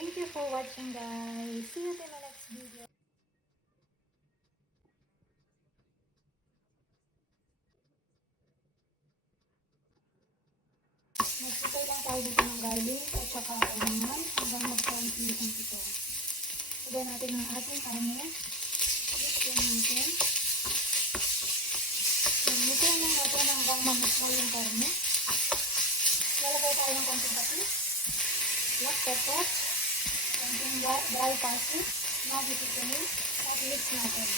Thank you for watching, guys. See you in the next video. Magsipay lang tayo dito ng garlic at saka onion hanggang mag-translucent ito. Lagyan natin ang ating karne. Lagyan natin. Lagyan lang natin hanggang mamusmal yung karne. Lalagay tayo ng konting patis, black pepper, konting dry parsley, magic seasoning, at mix natin.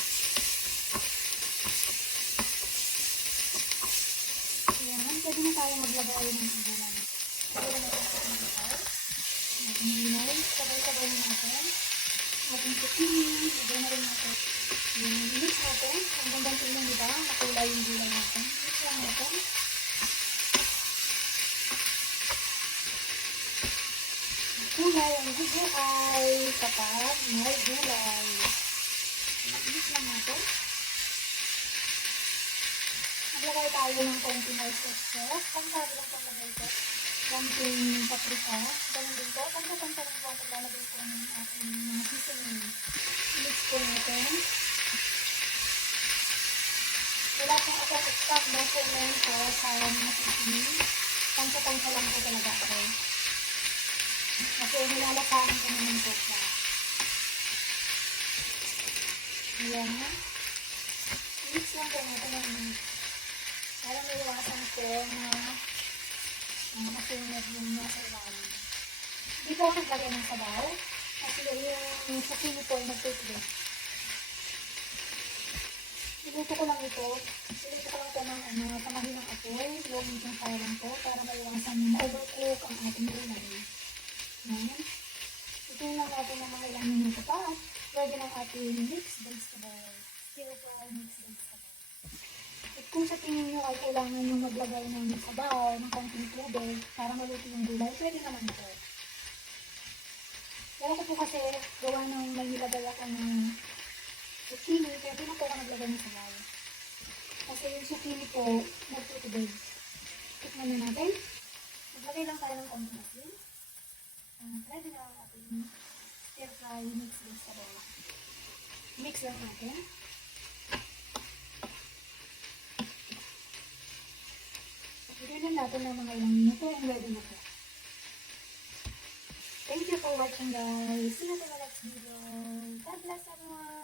Ayan, pwede na tayo maglagay ng gulay. Lagyan natin ang gulay. Ating gulay, sabay-sabay na natin. Ating zucchini, lagyan na rin natin. Ayan, mix natin. Hanggang ganito lang, diba? Makulay yung gulay natin. Mix lang natin. Gulay ang video ay kapag may gulay. Mix lang natin. Maglagay tayo ng konting oyster sauce. Pangsabi lang pang lagay ko. Konting paprika. Ganun din ko. Pangsa-pangsa lang po ang paglalagay ko ng ating mga seasoning. Mix po natin. Wala pong ako stock measurement para sa mga seasoning. Pangsa-pangsa lang po talaga ako. Kasi nilalakaan ko naman po siya. Ayan na. Mix lang po natin ng mix. Para maiwasan ko na masunog yung nasa ilalim. Hindi po ako naglagay ng sabaw. Kasi yung zucchini po ay nagtutubig. Niluto ko lang ito. Niluto ko lang ito ng pamahin ng apoy. Low medium fire lang po para maiwasan yung overcook ang ating gulay. Ayan. Ito lang natin ng mga ilang minuto pa. Pwede ng ating mixed vegetable. Stir-fry mixed vegetable. At kung sa tingin nyo ay kailangan nyo maglagay ng sabaw, ng konting tubig para maluto yung gulay, pwede naman ito. Kaya ko po kasi gawa ng may nilagay ako ng zucchini, kaya po na po ako naglagay ng sabaw. Kasi yung zucchini po, nagtutubig. Tikman na natin. Maglagay lang tayo ng konting asin. Pwede na ang ating stir-fry mixed vegetable. Mix lang natin. Bigyan natin ng mga ilang minuto and ready na po. Thank you for watching, guys. See you in the next video. God bless everyone.